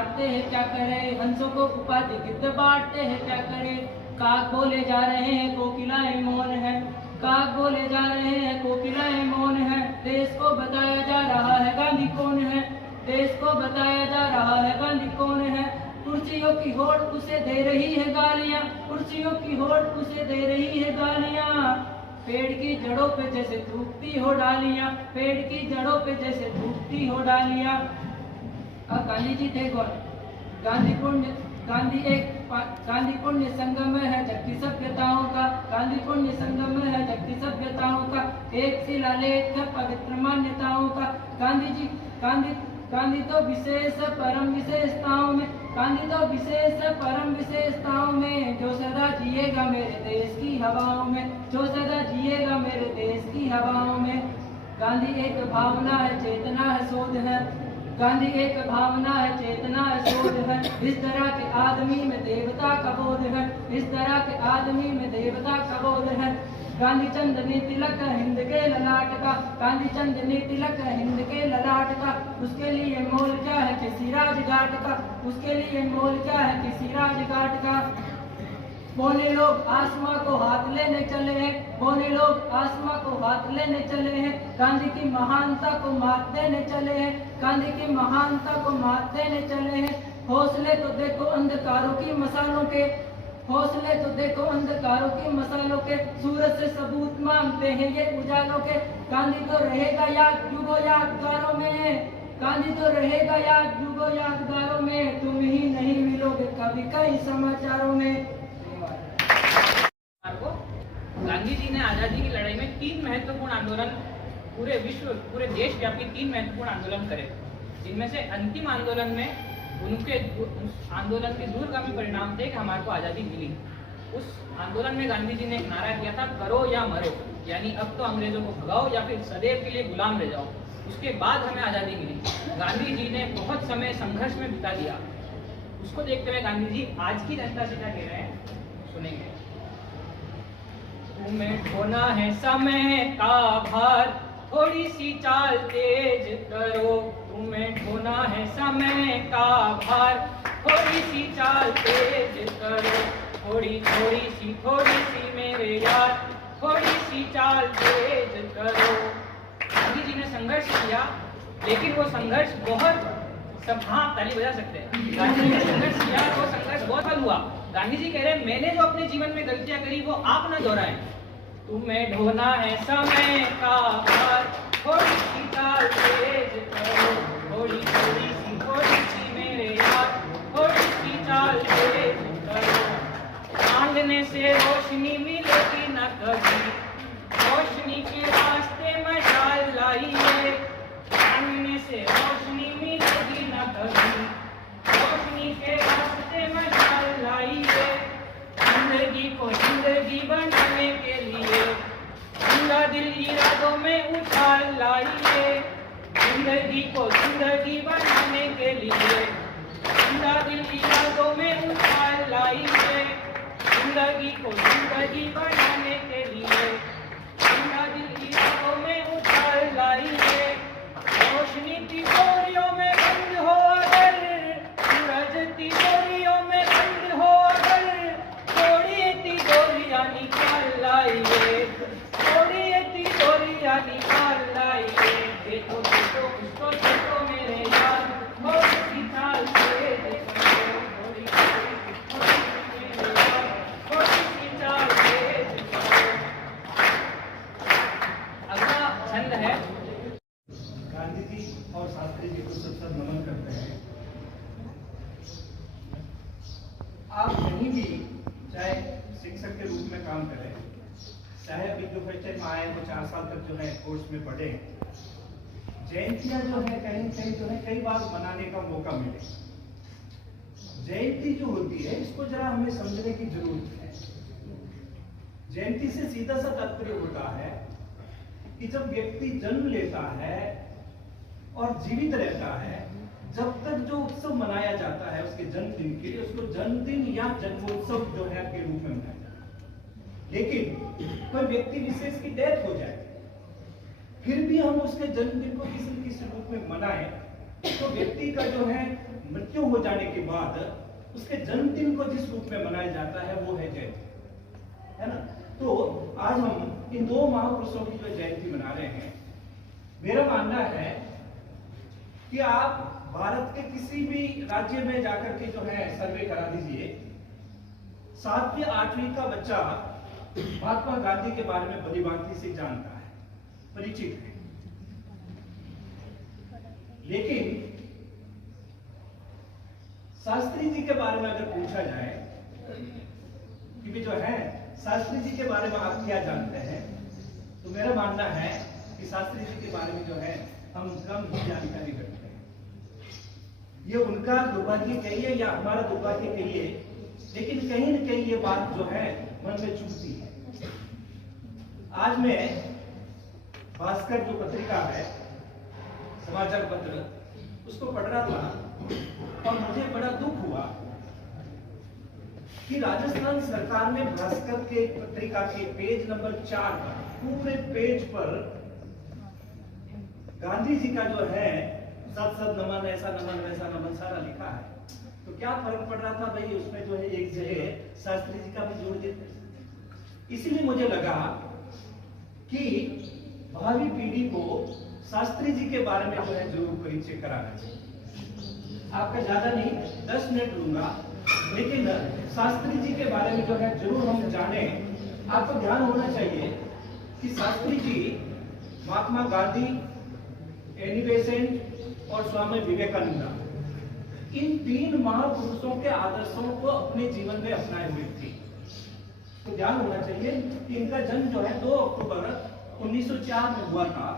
हारते हैं क्या करे, हंसों को उपाधि गिद्ध बांटते हैं क्या करे। काग बोले जा रहे हैं कोकिलाएं मौन है, काग बोले जा रहे हैं कोकिलाएं मौन है। देश को बताया जा रहा है गांधी कौन है, देश को बताया जा रहा है गांधी कौन है। कुर्सियों की होड़ उसे दे रही है गालियां, कुर्सियों की होड़ उसे दे रही है गालियां। पेड़ की जड़ों पे जैसे थूकती हो डालियां, पेड़ की जड़ों पे जैसे थूकती हो डालियां। गांधी जी थे कौन? गांधी पुण्य संगम है जगती सभ्यताओं का, गांधी पुण्य संगम है जगती सभ्यताओं का। एक शिलालेख पवित्र मान्यताओं का। गांधी तो विशेष परम विशेषताओं में, गांधी तो विशेष परम विशेषताओं में। जो सदा जिएगा मेरे देश की हवाओं में, जो सदा जिएगा मेरे देश की हवाओं में। गांधी एक भावना है, चेतना है, शोध है। गांधी एक भावना है, चेतना है, शोध है। इस तरह के आदमी में देवता का बोध है, इस तरह के आदमी में देवता का बोध है। गांधी चंद ने तिलक हिंद के ललाट का, गांधी चंद ने तिलक हिंद के ललाट का। उसके लिए मोल क्या है किसी राजघाट का, उसके लिए मोल क्या है किसी राजघाट का। बोले लोग आसमां को हाथ लेने चले हैं, बोले लोग आसमां को हाथ लेने चले हैं। गांधी की महानता को मात देने चले हैं, गांधी की महानता को मात देने चले हैं। हौसले तो देखो अंधकारों की मसालों के, हौसले तो देखो अंधकारों की मसालों के। सूरज से सबूत मांगते हैं ये उजालों के। गांधी तो रहेगा याद युगों यादगारों में, गांधी तो रहेगा याद युगों यादगारों में। तुम ही नहीं मिलोगे कभी कई समाचारों में। गांधी जी ने आजादी की लड़ाई में 3 महत्वपूर्ण आंदोलन, पूरे विश्व पूरे देशव्यापी 3 महत्वपूर्ण आंदोलन करे, जिनमें से अंतिम आंदोलन में उनके आंदोलन के दूरगामी परिणाम थे कि हमारे को आज़ादी मिली। उस आंदोलन में गांधी जी ने एक नारा दिया था, करो या मरो, यानी अब तो अंग्रेजों को भगाओ या फिर सदैव के लिए गुलाम रह जाओ। उसके बाद हमें आज़ादी मिली। गांधी जी ने बहुत समय संघर्ष में बिता दिया। उसको देखते हुए गांधी जी आज की जनता से क्या कह रहे हैं सुनेंगे। तुम्हें ढोना है समय का भार, थोड़ी सी चाल तेज करो। तुम्हें ढोना है समय का भार, थोड़ी सी चाल तेज करो। थोड़ी सी मेरे यार, थोड़ी सी चाल तेज करो। गांधी जी ने संघर्ष किया, लेकिन वो संघर्ष हाँ ताली बजा सकते हैं। गांधी जी ने संघर्ष किया, वो संघर्ष बहुत फल हुआ। गांधी जी कह रहे हैं मैंने जो अपने जीवन में गलतियां करी वो आप न दोहराएं। तुम्हें ढोना है समय का भार, थोड़ी सी चाल तेज करो। थोड़ी सी मेरे यार, थोड़ी सी चाल तेज करो। मांगने से रोशनी मिलेगी न कभी, रोशनी के रास्ते मशाल लाइए। मांगने से रोशनी मिलेगी न कभी, रोशनी के रास्ते मशाल लाइए। जिंदगी को जिंदगी बनाने के लिए जिंदा दिल इरादों में उछाल लाइए। जिंदगी को जिंदगी बनाने के लिए जिंदा दिल इरादों में उछाल लाइए। जिंदगी को जिंदगी बनाने के लिए जिंदा दिल इरादों में उछाल लाइए। रोशनी तिजोरियों में बंद हो अगर, सूरज तिजोरियों में बंद हो अगर, थोड़ी तिजोरियां निकाल लाइए, थोड़ी तिजोरियां निकाल लाइए। देखो उसको देखो मेरे यार, थोड़ी सी चाल तेज करो। थोड़ी सी चाल तेज करो। अगला छंद है। गांधी जी और शास्त्री जी को सब नमन करते हैं। आप कहीं भी चाहे शिक्षक के रूप में काम करें, चाहे अभी जो बच्चे में आए वो 4 साल तक जो है कोर्स में पढ़े, जयंतियां जो है कहीं कहीं जो है कई बार मनाने का मौका मिले। जयंती जो होती है इसको जरा हमें समझने की जरूरत है। जयंती से सीधा सा तात्पर्य होता है कि जब व्यक्ति जन्म लेता है और जीवित रहता है, जब तक जो उत्सव मनाया जाता है उसके जन्मदिन के लिए, उसको जन्मदिन या जन्मोत्सव जो है के रूप में मनाया जाता है। लेकिन कोई व्यक्ति विशेष की डेथ हो जाए, फिर भी हम उसके जन्मदिन को किसी न किसी रूप में मनाएं, तो व्यक्ति का जो है मृत्यु हो जाने के बाद उसके जन्मदिन को जिस रूप में मनाया जाता है वो है जयंती, है ना। तो आज हम इन दो महापुरुषों की जो जयंती मना रहे हैं, मेरा मानना है कि आप भारत के किसी भी राज्य में जाकर के जो है सर्वे करा दीजिए, 7वीं 8वीं का बच्चा महात्मा गांधी के बारे में भली भांति से जानता है, परिचित है। लेकिन शास्त्री जी के बारे में अगर पूछा जाए कि भी जो है शास्त्री जी के बारे में आप क्या जानते हैं, तो मेरा मानना है कि शास्त्री जी के बारे में जो है हम कम ही जानकारी रखते हैं। ये उनका दुर्भाग्य कहिए या हमारा दुर्भाग्य कहिए, लेकिन कहीं न कहीं ये बात जो है मन में चुभती है। आज मैं भास्कर जो पत्रिका है, समाचार पत्र, उसको पढ़ रहा था और मुझे बड़ा दुख हुआ कि राजस्थान सरकार ने भास्कर के पत्रिका के पेज नंबर 4 पर, पूरे पेज पर गांधी जी का जो है सत सत नमन, ऐसा नमन वैसा नमन सारा लिखा है। तो क्या फर्क पड़ रहा था भाई, उसमें जो है एक जगह शास्त्री जी का भी जोड़ देते। इसलिए मुझे लगा कि भावी पीढ़ी को शास्त्री जी के बारे में जो है जरूर परिचय कराना चाहिए। आपका ज्यादा नहीं, 10 मिनट लूंगा, लेकिन शास्त्री जी के बारे में जो है जरूर हम जाने। आपको ध्यान होना चाहिए कि शास्त्री जी महात्मा गांधी, एनी बेसेंट और स्वामी विवेकानंद, इन 3 महापुरुषों के आदर्शों को अपने जीवन में अपनाए हुए थे। तो ध्यान होना चाहिए कि इनका जन्म जो है 2 अक्टूबर 1904 में हुआ था।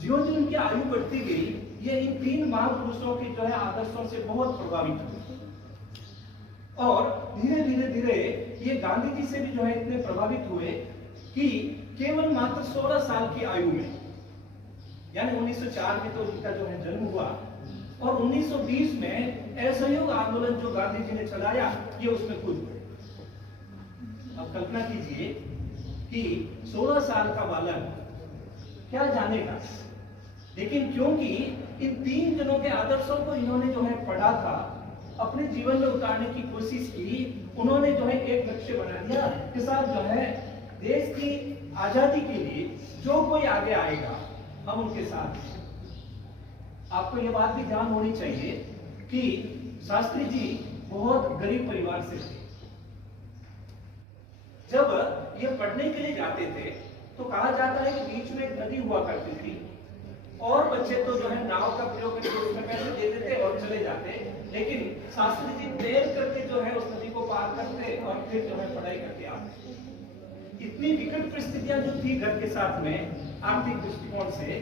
ज्यों ज्यों उनकी आयु बढ़ती गई, ये इन 3 महापुरुषों के जो है आदर्शों से बहुत प्रभावित हुए और धीरे धीरे धीरे ये गांधी जी से भी जो है इतने प्रभावित हुए कि केवल मात्र 16 साल की आयु में, यानी 1904 में तो उनका जो है जन्म हुआ और 1920 में असहयोग आंदोलन जो गांधी जी ने चलाया, ये उसमें कूद गए। अब कल्पना कीजिए कि 16 साल का बालक क्या जानेगा, लेकिन क्योंकि इन 3 जनों के आदर्शों को इन्होंने जो है पढ़ा था, अपने जीवन में उतारने की कोशिश की, उन्होंने जो है एक लक्ष्य बना दिया कि साहब जो है देश की आजादी के लिए जो कोई आगे आएगा हम उनके साथ हैं। आपको यह बात भी ध्यान होनी चाहिए कि शास्त्री जी बहुत गरीब परिवार से थे। जब ये पढ़ने के लिए जाते थे तो कहा जाता है कि बीच में एक नदी हुआ करती थी और बच्चे तो जो है नाव का प्रयोग करके उसमें पैसे देते थे और चले जाते, लेकिन शास्त्री जी तैर करके जो है उस नदी को पार करते और फिर जो है पढ़ाई करके आते। इतनी विकट परिस्थितियां जो थी घर के साथ में आर्थिक दृष्टिकोण से,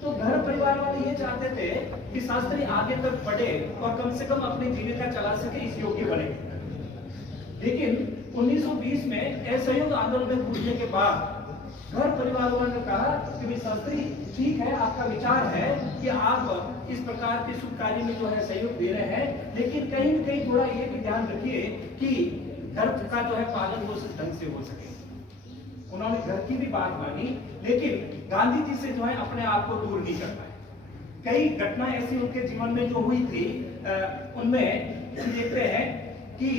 तो घर परिवार वाले ये चाहते थे कि शास्त्री आगे तक पढ़े और कम से कम अपनी जीविका चला सके, इस योग्य बने। लेकिन 1920 में असहयोग आंदोलन में कूदने के बाद घर परिवार वालों ने कहा कि भाई शास्त्री ठीक है, आपका विचार है कि आप इस प्रकार के शुभ कार्य में जो है सहयोग दे रहे हैं, लेकिन कहीं न कहीं थोड़ा ये भी ध्यान रखिए कि घर का जो है पालन पोषण ढंग से हो सके। उन्होंने घर की भी बात मानी, लेकिन गांधी जी से जो है अपने आप को दूर नहीं कर पाए। कई घटना ऐसी उनके जीवन में जो हुई थी, उनमें देखते हैं कि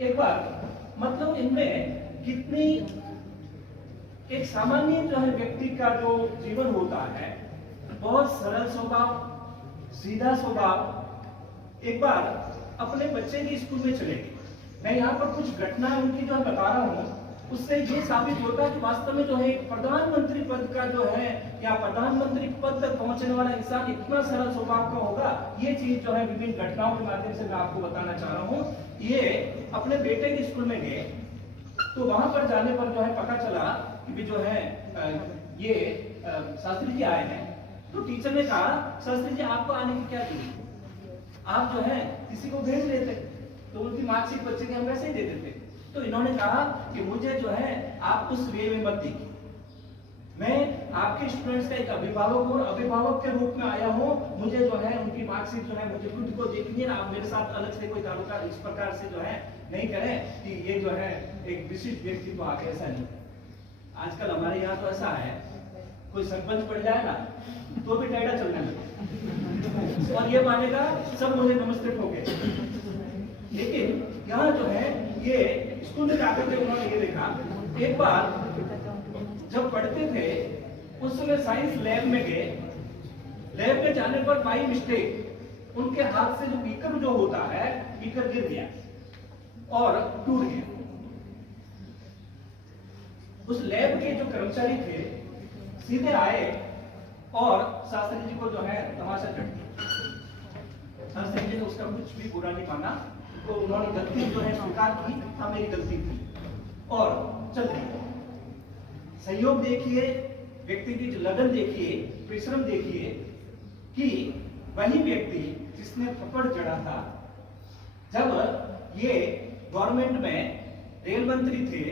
एक बार मतलब इनमें कितनी एक सामान्य जो है व्यक्ति का जो जीवन होता है, बहुत सरल स्वभाव, सीधा स्वभाव। एक बार अपने बच्चे की स्कूल में चले गए। मैं यहाँ पर कुछ घटनाएं उनकी जो बता रहा हूँ, उससे ये साबित होता है कि वास्तव में जो है प्रधानमंत्री पद का जो है या प्रधानमंत्री पद तक पहुंचने वाला इंसान इतना सरल स्वभाव का होगा। ये चीज जो है विभिन्न घटनाओं के माध्यम से मैं आपको बताना चाह रहा हूँ। ये अपने बेटे के स्कूल में गए तो वहां पर जाने पर जो है पता चला कि जो है ये शास्त्री जी आए हैं। तो टीचर ने कहा, शास्त्री जी आपको आने की क्या जरूरत, आप जो है किसी को भेज देते। तो उनकी मार्कशीट बच्चे के हम वैसे ही दे देते। तो इन्होंने कहा कि मुझे जो है आप उस वे में मत देखिए, मैं आपके स्टूडेंट्स का एक अभिभावक हूँ, अभिभावक के रूप में आया हूँ, मुझे जो है उनकी मार्कशीट जो है मुझे खुद को देखनी है। आप मेरे साथ अलग से कोई ताल्लुका इस प्रकार से जो है नहीं करें कि ये जो है एक विशिष्ट व्यक्ति को आगे, ऐसा नहीं। आजकल हमारे यहाँ तो ऐसा है, कोई सरपंच बन जाए ना, तो भी टेढ़ा चलने लगे और ये मानेगा सब मुझे नमस्ते ठोके। लेकिन यहाँ जो है ये स्कूल में जाकर के उन्होंने ये देखा, एक बार जब पढ़ते थे उस समय साइंस लैब में गए, लैब में जाने पर बाई मिस्टेक उनके हाथ से जो बीकर जो होता है, बीकर गिर गया और टूट गया। उस लैब के जो कर्मचारी थे सीधे आए और शास्त्री जी को जो है तमाशा चढ़ दिया। शास्त्री जी ने उसका कुछ भी बुरा नहीं माना, तो उन्होंने गलती जो है स्वीकार की, हाँ मेरी गलती थी और चल दिया। सहयोग देखिए, व्यक्ति की लगन देखिए, परिश्रम देखिए कि वही व्यक्ति जिसने थप्पड़ चढ़ा था, जब ये गवर्नमेंट में रेल मंत्री थे,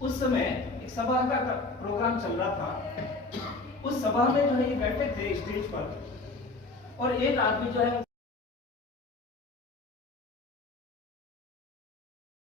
उस समय एक सभा का प्रोग्राम चल रहा था। उस सभा में जो है ये बैठे थे स्टेज पर और एक आदमी जो है